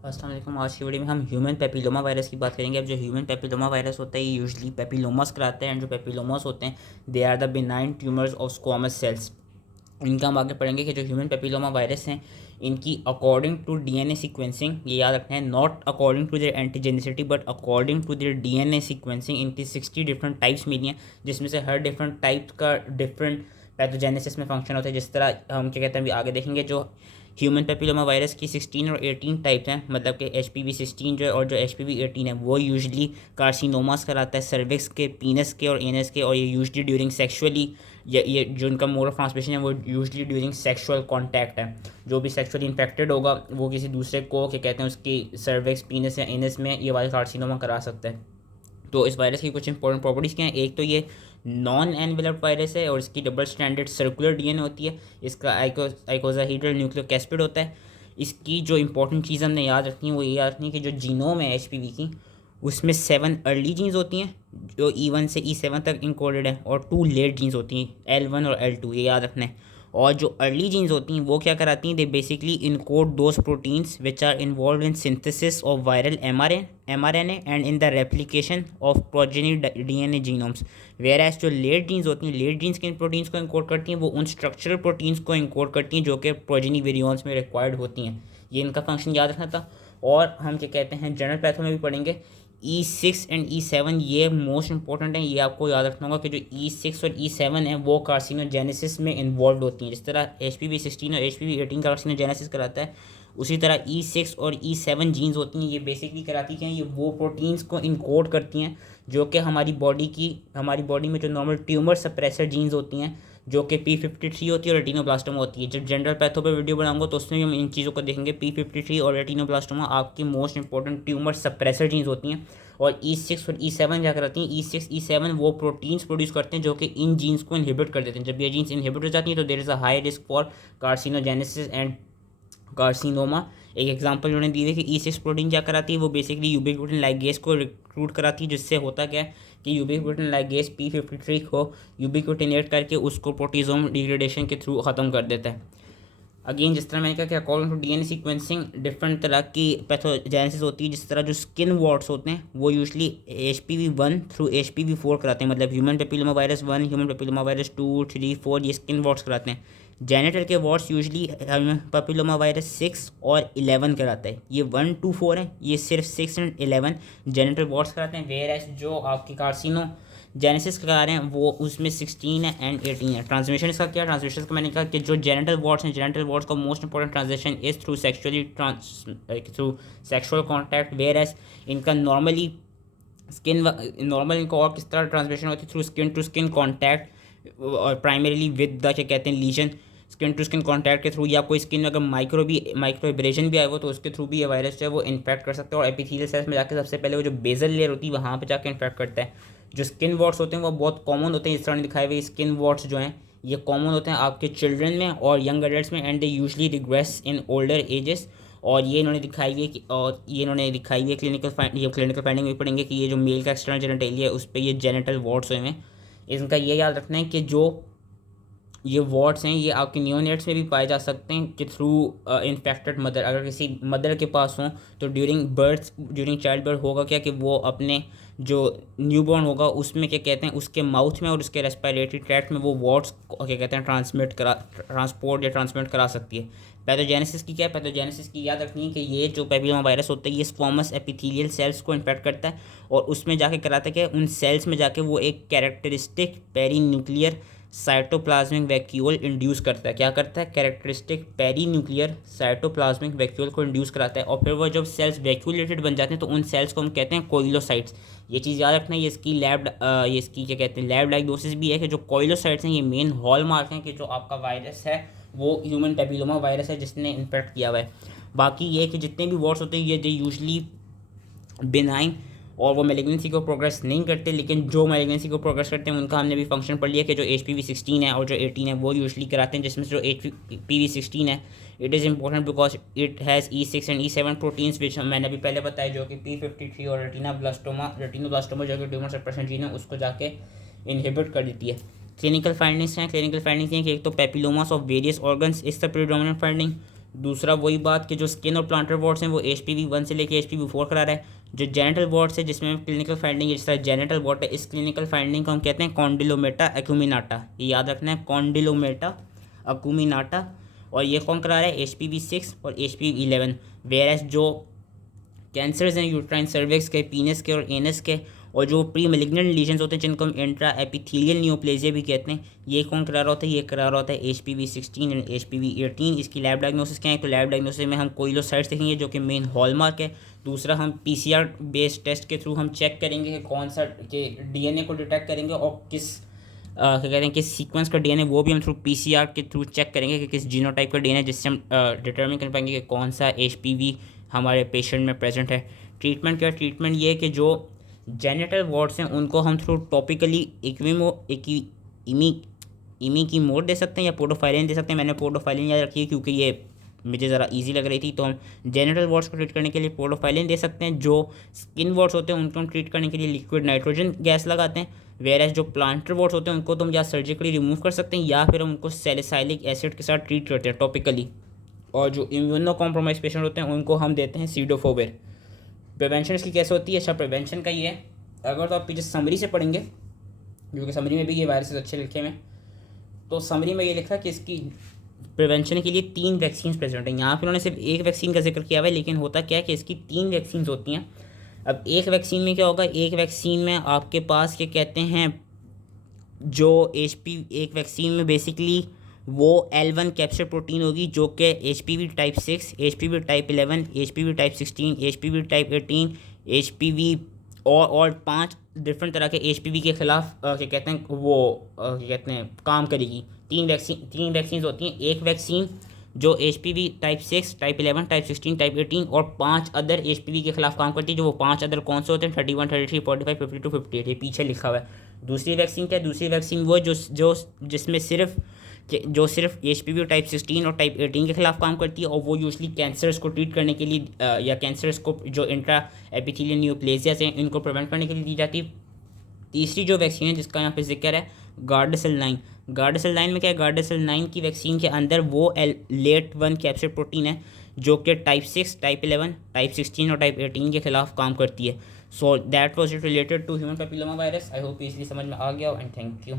अस्सलाम वालेकुम। आज की वीडियो में हम ह्यूमन पेपिलोमा वायरस की बात करेंगे। अब जो ह्यूमन पेपिलोमा वायरस होता है ये यूजुअली पेपिलोमास कराता है एंड जो पेपिलोमास होते हैं they are the benign tumours of squamous cells. इनका हम आगे पढ़ेंगे कि जो ह्यूमन पेपिलोमा वायरस हैं इनकी अकॉर्डिंग टू डीएनए सीक्वेंसिंग, ये याद रखना है, not according to their antigenicity but according to their DNA sequencing, इनकी 60 डिफरेंट टाइप्स मिली हैं जिसमें से हर डिफरेंट टाइप का डिफरेंट पैथोजेनेसिस में फंक्शन होता है। जिस तरह हम क्या कहते हैं अभी आगे देखेंगे, जो ह्यूमन पेपिलोमा वायरस की 16 और 18 टाइप्स हैं, मतलब कि HPV 16 जो है और जो HPV 18 है वो यूजली कार्सिनोमास कराता है सर्विक्स के, पीनस के और एनस के, और ये यूजली ड्यूरिंग सेक्सुअली, ये जो इनका मोड ऑफ ट्रांसमिशन है वो यूजली ड्यूरिंग सेक्सुअल कॉन्टैक्ट है। जो भी सेक्सुअली इन्फेक्टेड होगा वो किसी दूसरे को क्या कहते हैं उसकी सर्विक्स, पीनस या एनस में ये वाला कार्सिनोमा करा सकता है। तो इस वायरस की कुछ इंपॉर्टेंट प्रॉपर्टीज़ क्या हैं। एक तो ये नॉन एनवेलप्ड वायरस है और इसकी डबल स्टैंडर्ड सर्कुलर डीएनए होती है। इसका आइकोसाहीड्रल न्यूक्लियोकैस्पिड होता है। इसकी जो इंपॉर्टेंट चीज़ हमने याद रखनी है वो ये याद रखनी है कि जो जीनोम है HPV की उसमें 7 अर्ली जीन्स होती हैं जो E1 से E7 तक इंकोडेड है और 2 लेट जीन्स होती हैं L1 और L2, ये याद रखना है। और जो अर्ली जीन्स होती हैं वो क्या कराती हैं, they basically encode those proteins which are involve in synthesis of viral mRNA and in the replication of progeny DNA genomes. Whereas जो लेट जीन्स होती हैं, लेट जीन्स किन प्रोटीन्स को इनकोड करती हैं, वो उन स्ट्रक्चरल प्रोटीन्स को इनकोड करती हैं जो कि प्रोजेनी वेरियंस में रिक्वायर्ड होती हैं। ये इनका फंक्शन याद रखना था। और हम क्या कहते हैं जनरल पैथो में भी पढ़ेंगे E6 एंड E7, ये मोस्ट इंपॉर्टेंट है, ये आपको याद रखना होगा कि जो E6 और E7 है वो कार्सिनोजेनेसिस में इन्वॉल्व होती हैं। जिस तरह HPV 16 और HPV 18 कार्सिनोजेनेसिस कराता है, उसी तरह E6 और E7 जीन्स होती हैं, ये बेसिकली कराती क्या हैं, ये वो प्रोटीन्स को इनकोड करती हैं जो कि हमारी बॉडी में जो नॉर्मल ट्यूमर सप्रेसर जीन्स होती हैं जो कि P53 होती है और रेटिनोब्लास्टोमा होती है। जब जनरल पैथो पे वीडियो बनाऊंगा तो उसमें भी हम इन चीज़ों को देखेंगे। P53 और रेटिनोब्लास्टोमा आपकी most important tumour suppressor jeans होती हैं। और E6 और E7 क्या कराती हैं, E6 E7 वो प्रोटीन्स प्रोड्यूस करते हैं जो कि इन जीन्स को इनहिबिट कर देते हैं। जब ये जीन्स इनहिबिट हो जाती हैं तो there is a high risk for carcinogenesis and carcinoma. एक एग्जांपल उन्होंने दी है कि E6 प्रोटीन क्या कराती है, वो बेसिकली यूबिक्विटिन लाइगेज को रिक्रूट कराती है, जिससे होता क्या है कि यूबिक्विटिन लाइगेज P53 को यूबिक्विटिनेट करके उसको प्रोटीजोम डिग्रेडेशन के थ्रू ख़त्म कर देता है। अगेन जिस तरह मैंने कहा कि according to DNA sequencing different तरह की पैथोजेनेसिस होती है। जिस तरह जो स्किन वॉर्ड्स होते हैं वो यूजली HPV 1 थ्रू HPV 4 कराते हैं, मतलब human papilloma virus 1, human papilloma virus 2, 3, 4 ये स्किन वॉर्ड्स कराते हैं। जेनिटल के wards usually human papilloma virus 6 और 11 कराता है। ये 1 2 4 है, ये सिर्फ 6 एंड 11 जेनिटल वॉर्ड्स कराते हैं। वेयर एज जो आपकी कार्सिनो जेनेसिस करा रहे हैं वो उसमें 16 है एंड 18 है। ट्रांसमिशन इसका क्या, ट्रांसमिशन का मैंने कहा कि जो जेनिटल वॉर्ड्स हैं, जेनिटल वॉर्ड्स का most important transaction is through sexual contact. Whereas इनका नॉर्मली नॉर्मल इनका और किस तरह ट्रांसमिशन होती है, through skin to skin contact और प्राइमरीली विद द क्या कहते हैं lesion, skin to skin contact के थ्रू, या कोई स्किन में अगर माइक्रो एब्रेजन भी आए हो तो उसके थ्रू भी ये वायरस जो है वो इन्फेक्ट कर सकता है। और एपिथेलियल सेल्स में जाकर सबसे पहले वो जो बेजल लेयर होती है वहाँ पे जाकर इन्फेक्ट करता है। जो स्किन वॉर्ड्स होते हैं वो बहुत कॉमन होते हैं, इस तरह दिखाए हुए स्किन वॉर्ड्स जो हैं ये कॉमन होते हैं आपके चिल्ड्रन में और यंग एडल्ट्स में, and they usually regress in older ages. और ये इन्होंने दिखाई हुई है कि क्लिनिकल फाइंडिंग में पढ़ेंगे कि ये जो मेल का एक्सटर्नल जेनिटलिया है उस पर ये जेनिटल वॉर्ड्स हुए हैं। इनका ये याद रखना है कि जो ये वॉर्ड्स हैं ये आपके नियोनेट्स में भी पाए जा सकते हैं कि थ्रू इन्फेक्टेड मदर, अगर किसी मदर के पास हों तो ड्यूरिंग चाइल्ड बर्थ होगा क्या कि वो अपने जो न्यूबॉर्न होगा उसमें क्या कहते हैं उसके माउथ में और उसके रेस्पिरेटरी ट्रैक्ट में वो वॉर्ड्स क्या कहते हैं ट्रांसमिट करा सकती है। पैथोजेनेसिस की क्या है, पैथोजेनेसिस की याद रखनी है कि ये जो पेपिलोमा वायरस होता है ये स्क्वामस एपिथेलियल सेल्स को इन्फेक्ट करता है और उसमें जाके कराता है कि उन सेल्स में जाके वो एक characteristic perinuclear cytoplasmic vacuole induce करता है। क्या करता है, characteristic perinuclear cytoplasmic vacuole को इंड्यूस कराता है। और फिर वो जब सेल्स वैक्यूलेटेड बन जाते हैं तो उन सेल्स को हम कहते हैं कोइलोसाइट्स। ये चीज़ याद रखना है, ये इसकी क्या कहते हैं लैब डायग्नोसिस भी है कि जो कोइलोसाइट्स हैं ये मेन हॉल मार्क हैं कि जो आपका वायरस है वो ह्यूमन पेपिलोमा वायरस है जिसने इन्फेक्ट किया हुआ है। बाकी ये कि जितने भी वॉर्ड्स होते हैं ये दे यूजली बिनाइन और वो मेलिग्नेंसी को प्रोग्रेस नहीं करते, लेकिन जो मेलिग्नेंसी को प्रोग्रेस करते हैं उनका हमने भी फंक्शन पढ़ लिया कि जो HPV 16 है और जो 18 है वो यूजली कराते हैं। जिसमें से जो HPV 16 है it is important because it has E6 and E7 proteins विच मैंने अभी पहले बताया जो कि P53 और रेटिनोब्लास्टोमा जो कि ट्यूमर सप्रेशन जीन है उसको जाके इनहिबिट कर देती है। क्लिनिकल फाइंडिंग्स हैं कि एक तो papillomas of various organs is the predominant finding. दूसरा वही बात कि जो स्किन और प्लांटर वार्ड्स हैं वो HPV 1 से लेके HPV 4 करा रहा है। जो जेनिटल वार्ड्स है जिसमें क्लिनिकल फाइंडिंग है, जिस तरह जेनिटल वार्ड है, इस क्लिनिकल फाइंडिंग को हम कहते हैं कॉन्डिलोमेटा एक्यूमिनाटा, ये याद रखना है, कॉन्डिलोमेटा एक्यूमिनाटा। और ये कौन करा रहा है, HPV 6 और HPV 11। वेयर जो कैंसर्स हैं यूट्राइन सर्विक्स के, पीनस के और एनस के, और जो प्री मेलिग्नेंट लीजन्स होते हैं जिनको हम इंट्रा एपिथेलियल न्यूप्लेजिया भी कहते हैं, ये कौन करा रहा होता है, ये करा रहा होता है HPV 16 एंड HPV 18। इसकी लैब डायग्नोसिस क्या है, तो लैब डायग्नोसिस में हम कोइलोसाइट्स देखेंगे जो कि मेन हॉलमार्क है। दूसरा हम PCR बेस्ड टेस्ट के थ्रू हम चेक करेंगे कि कौन सा के DNA को डिटेक्ट करेंगे और किस क्या कहते हैं किस सीक्वेंस का DNA, वो भी हम थ्रू PCR के थ्रू चेक करेंगे कि किस जीनोटाइप का DNA, जिससे हम डिटर्मिन कर पाएंगे कि कौन सा HPV हमारे पेशेंट में प्रेजेंट है। ट्रीटमेंट क्या, ट्रीटमेंट ये है कि जो जेनिटल वार्ड्स हैं उनको हम थ्रू टॉपिकली इमी की मोड दे सकते हैं या पोडोफाइलिन दे सकते हैं। मैंने पोडोफाइलिन याद रखी है क्योंकि ये मुझे ज़रा इजी लग रही थी, तो हम जेनिटल वार्ड्स को ट्रीट करने के लिए पोडोफाइलिन दे सकते हैं। जो स्किन वार्ड्स होते हैं उनको हम ट्रीट करने के लिए लिक्विड नाइट्रोजन गैस लगाते हैं। वेयर जो प्लांटर वार्ड्स होते हैं उनको तो हम या सर्जिकली रिमूव कर सकते हैं या फिर हम उनको सैलिसाइलिक एसिड के साथ ट्रीट करते हैं टॉपिकली। और जो इम्यूनो कॉम्प्रोमाइज पेशेंट होते हैं उनको हम देते हैं सीडोफोविर। प्रिवेंशन इसकी कैसे होती है, अच्छा प्रिवेंशन का ये है, अगर तो आप पीछे समरी से पढ़ेंगे, जो कि समरी में भी ये वायरसेस अच्छे लिखे हुए हैं, तो समरी में ये लिखा कि इसकी प्रिवेंशन के लिए 3 वैक्सीन प्रेजेंट हैं। यहाँ पर उन्होंने सिर्फ एक वैक्सीन का जिक्र किया हुआ है, लेकिन होता क्या है कि इसकी 3 वैक्सीन होती हैं। अब एक वैक्सीन में क्या होगा, एक वैक्सीन में आपके पास क्या कहते हैं, जो एक वैक्सीन में बेसिकली वो L1 कैप्सिड प्रोटीन होगी जो कि HPV type 6, HPV type 11, HPV type 16, HPV type 18, HPV और 5 डिफरेंट तरह के HPV के ख़िलाफ़ क्या कहते हैं वो क्या कहते हैं काम करेगी। 3 वैक्सीन होती हैं। एक वैक्सीन जो HPV type 6, type 11, type 16, type 18 और 5 अदर HPV के खिलाफ काम करती है। जो वो 5 अदर कौन से होते हैं, 31, 33, 45, 52, 58, ये पीछे लिखा हुआ है। दूसरी वैक्सीन क्या है, दूसरी वैक्सीन वो जिसमें सिर्फ HPV टाइप 16 और टाइप 18 के खिलाफ काम करती है, और वो यूजली कैंसर्स को ट्रीट करने के लिए या कैंसर्स को जो इंट्रा एपिथेलियल न्यूप्लेजियास हैं इनको प्रिवेंट करने के लिए दी जाती है। तीसरी जो वैक्सीन है जिसका यहाँ पे जिक्र है, गार्डासिल 9। गार्डासिल 9 में क्या है, गार्डासिल 9 की वैक्सीन के अंदर वो लेट 1 कैप्सिड प्रोटीन है जो कि टाइप 6, टाइप 11, टाइप 16 और टाइप 18 के खिलाफ काम करती है। So that was it related to human papilloma virus. I hope इसलिए समझ में आ गया एंड थैंक यू।